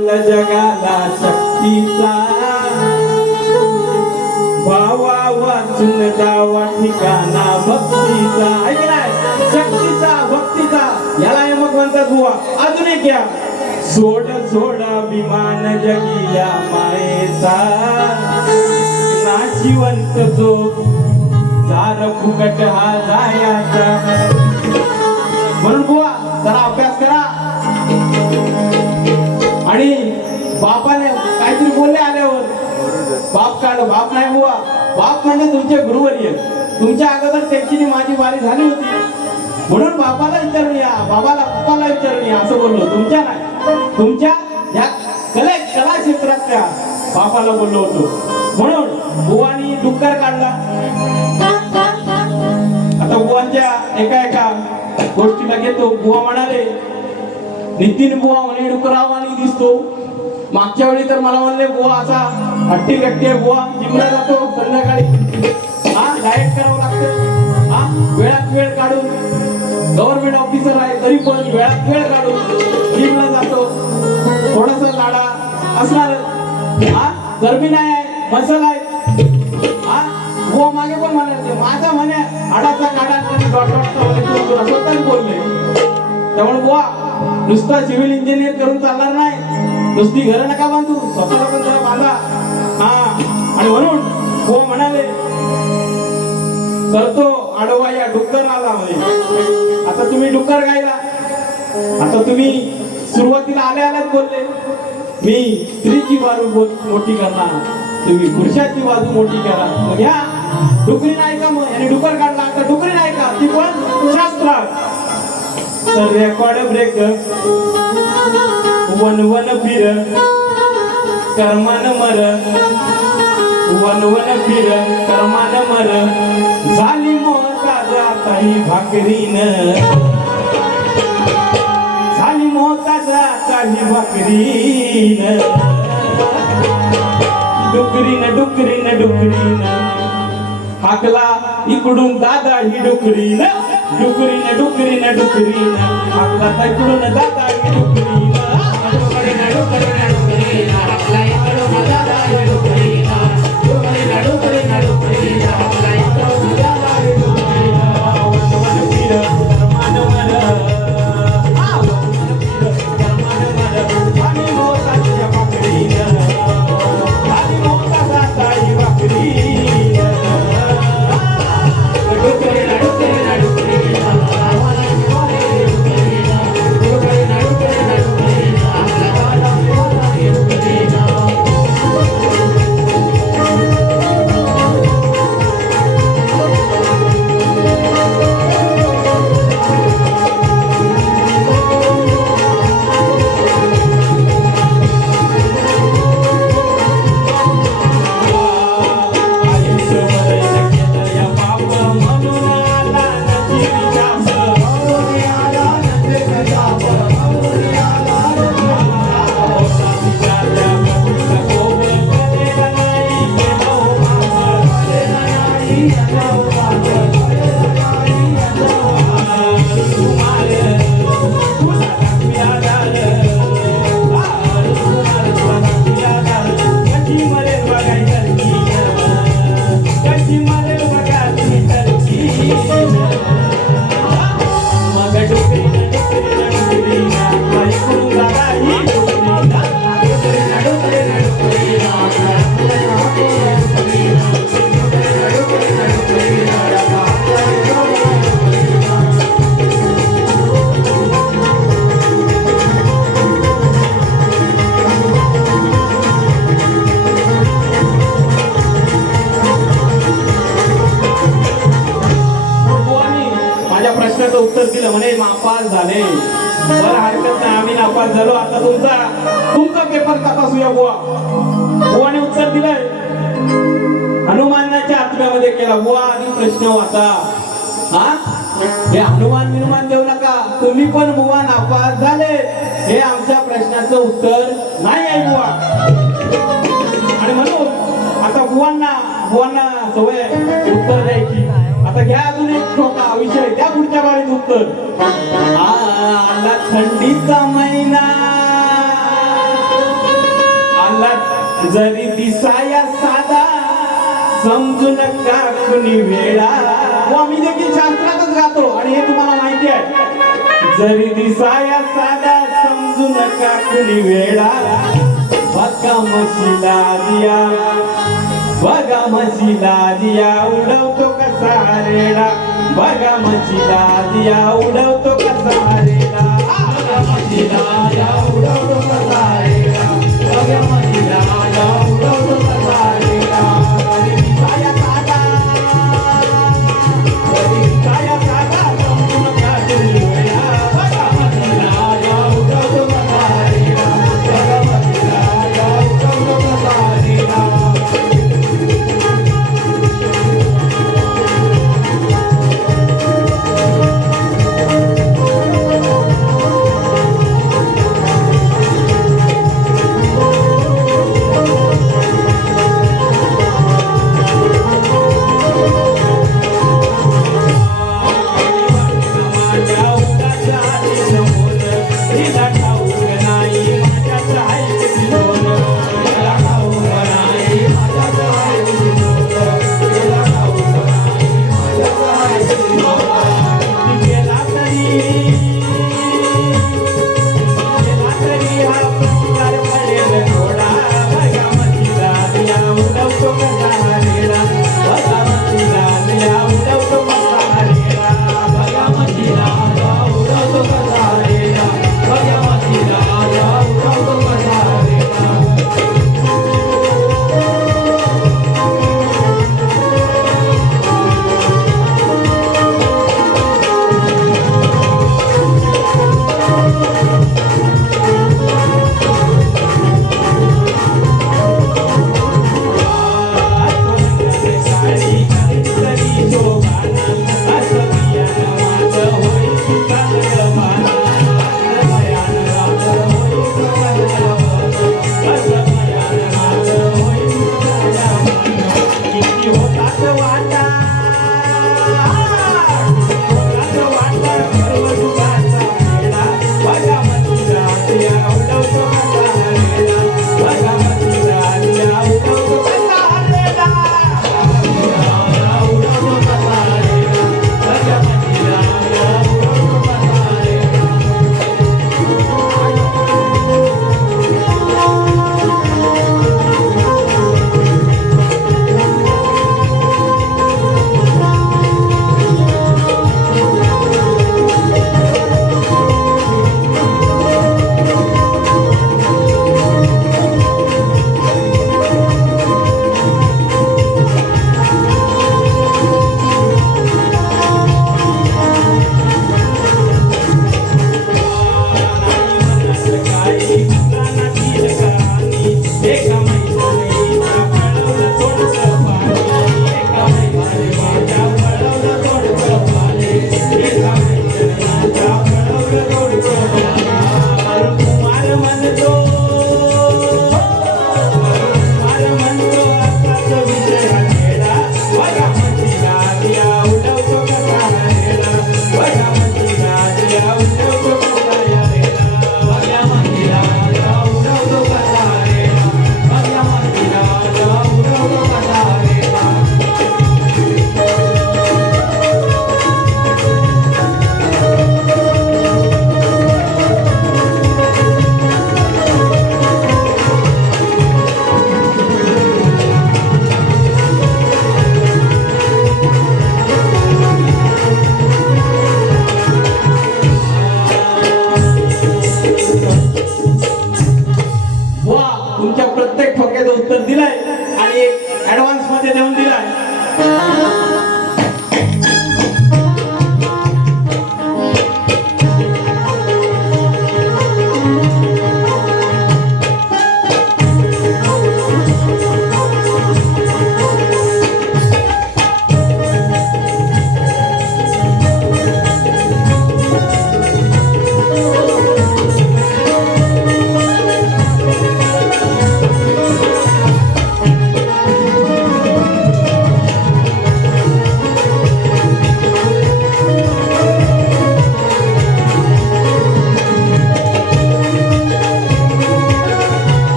जगाला शक्तीचा भावा वाचून जावा ठिकाणा भक्तीचा. ऐकलाय? शक्तीचा भक्तीचा याला मग म्हणतात बुवा. अजून एक घ्या. सोड सोड अभिमान जगिल्या मायेचा नाशिवंत जो जार फुकट हा जायाचा. म्हणून बुवा जरा अभ्यास करा. आणि बापाने काहीतरी बोलले आल्यावर बाप काढ. बाप नाही बुवा, बाप म्हणजे तुमचे गुरुवर्य. तुमच्या अगोदर त्यांची माझी वारी झाली होती म्हणून बापाला विचारून या, बाबाला पप्पाला विचारून या असं बोललो. तुमच्या नाही, तुमच्या या कला क्षेत्रातल्या बापाला बोललो होतो. म्हणून बुवानी डुक्कर काढला. आता बुवांच्या एका गोष्टीला घेतो. बुवा म्हणाले, नितीन बुवा म्हणे डुकरावानी दिसतो. मागच्या वेळी तर मला म्हणले बुवा असा हट्टी कट्टी बुवा जिमला जातो संध्याकाळी. डाएट करावं लागतं. वेळात वेळ काढून गव्हर्नमेंट ऑफिसर आहे तरी पण वेळात वेळ काढून जिमला जातो. थोडासा लाडा असणार. गरमी नाही आहे, मसल आहे. बुवा मागे पण म्हणाले माझा म्हणे आडाचा काढा स्वतःच बोलले. त्यामुळे बुवा नुसता सिव्हिल इंजिनियर करून चालणार नाही. नुसती घर नका बांधू, स्वतःला पण जरा बांधा. आणि म्हणून बुवा म्हणाले करतो आडवा या डुक्कर आला म्हणे. आता तुम्ही डुक्कर गायला. आता तुम्ही सुरुवातीला आल्याच बोलले मी स्त्रीची बाजू मोठी करणार, तुम्ही पुरुषाची बाजू मोठी करा. मग या डुकरी नाही का? मग याने डुक्कर काढला. आता डुकरी नाही का? ती पण शास्त्रात. तर रेकॉर्ड ब्रेक वन वन फिर कर्मान मर, वन वन फिर कर्मान मर, झाली मोहता जाताही भाकरीन, झाली मोहता जाताही भाकरीन. डुकरीन डुकरीन डुकरीन हाकला इकडून दादा ही डुकरीन. डुकरीन डुकरीन डुकरीन हाकला इकडून दादा ही डुकरीन. डुकरीन डुकरीन डुकरीन हाकला इकडून दादा ही डुकरीन. डुकरीन डुकरीन डुकरीन हाकला इकडून दादा ही डुकरीन. वन फिर कर्मान मर, कर्मान मर, आणि मोताच्या भाकरीन, आणि मोता जाता ही भाकरीन. उत्तर दिलं म्हणे नापास झाले. बरं हरकत नाही, आम्ही नापास झालो. आता तुमचा पेपर तपासूया. बुवा बुवाने उत्तर दिलंय हनुमानाच्या आत्म्यामध्ये केला. बुवा आणि प्रश्न होता हे हनुमान देऊ नका, तुम्ही पण बुवा नापास झाले. हे आमच्या प्रश्नाचं उत्तर नाही आहे बुवा. आणि म्हणून आता बुवांना सवय उत्तर द्यायची. आता घ्या अजून एक छोटा विषय, त्या पुढच्या बारीत उत्तर. आला थंडीचा महिना जरी दिसाया साधा समजू नका कुणी वेळा. व आम्ही देखील शास्त्रातच गातो आणि हे तुम्हाला माहिती आहे. जरी दिसाया साधा समजू नका कुणी वेळा. बघा म्हशीला दिया, बघा म्हशीला दिया उडवतो कसा रेडा. बघा म्हशीला दिया उडवतो कसा रेडा. बघा म्हशीला दिया उडवतो कसा रेडा. बघा म्हशीला दिया उडवतो कसा रेडा. जरी दिसाया साधा, जरी दिसाया साधा समजू नका कुणी वेळा. बघा म्हशीला दिया उडवतो कसा रेडा. बघा म्हशीला दिया उडवतो कसा रेडा.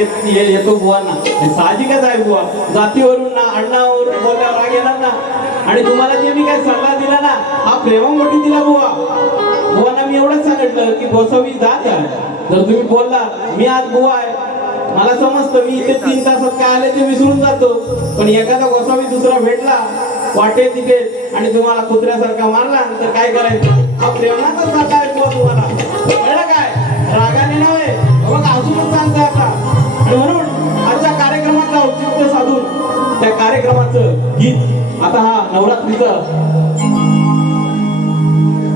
येतो बुवांना. हे साहजिकच आहे बुवा, जातीवरून ना अण्णावरून बोलल्यावर राग येणार ना. आणि तुम्हाला जे मी काय सल्ला दिला ना, हा प्रेमापोटी दिला बुवा. बुवांना मी एवढंच सांगितलं की गोसावी जात आहे. जर तुम्ही बोलला मी आज बुवा आहे, मला समजतं मी इथे 3 तासात काय आले ते विसरून जातो. पण एखादा गोसावी दुसरा भेटला वाटे तिथे आणि तुम्हाला कुत्र्यासारखा मारला तर काय करायचं? हा प्रेमाचा सल्ला आहे बुवा तुम्हाला, कळलं काय? रागाने नव्हे, बघ अजूनच सांगतो आता. आणि म्हणून आजच्या कार्यक्रमाचं औचित्य साधून त्या कार्यक्रमाचं गीत, आता हा नवरात्रीचा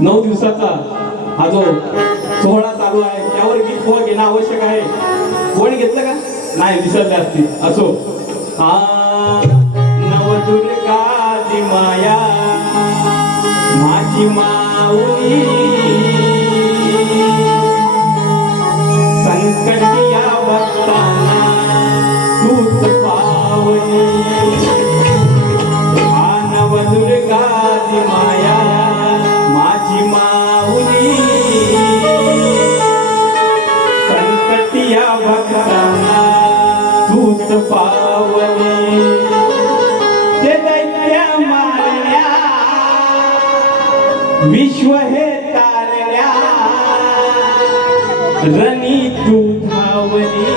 9 दिवसाचा हा जो सोहळा चालू आहे त्यावर गीत बुवा घेणं आवश्यक आहे. कोणी घेतलं का? नाही, विसरले असतील. असो. नवदुर्गा माया माझी माऊली, संकटिया भक्तांना तूच पावली. नवदुर्गा माया माझी माऊली, संकटिया भक्तांना तूच पावली. ते दैत्य मारण्या विश्व हे तारण्या, रणी तू धावली.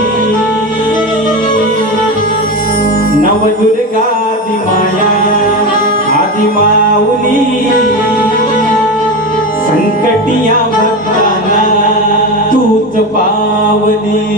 नवदुर्गा माया आदि माऊली, संकटिया भक्तांना तूच पावली.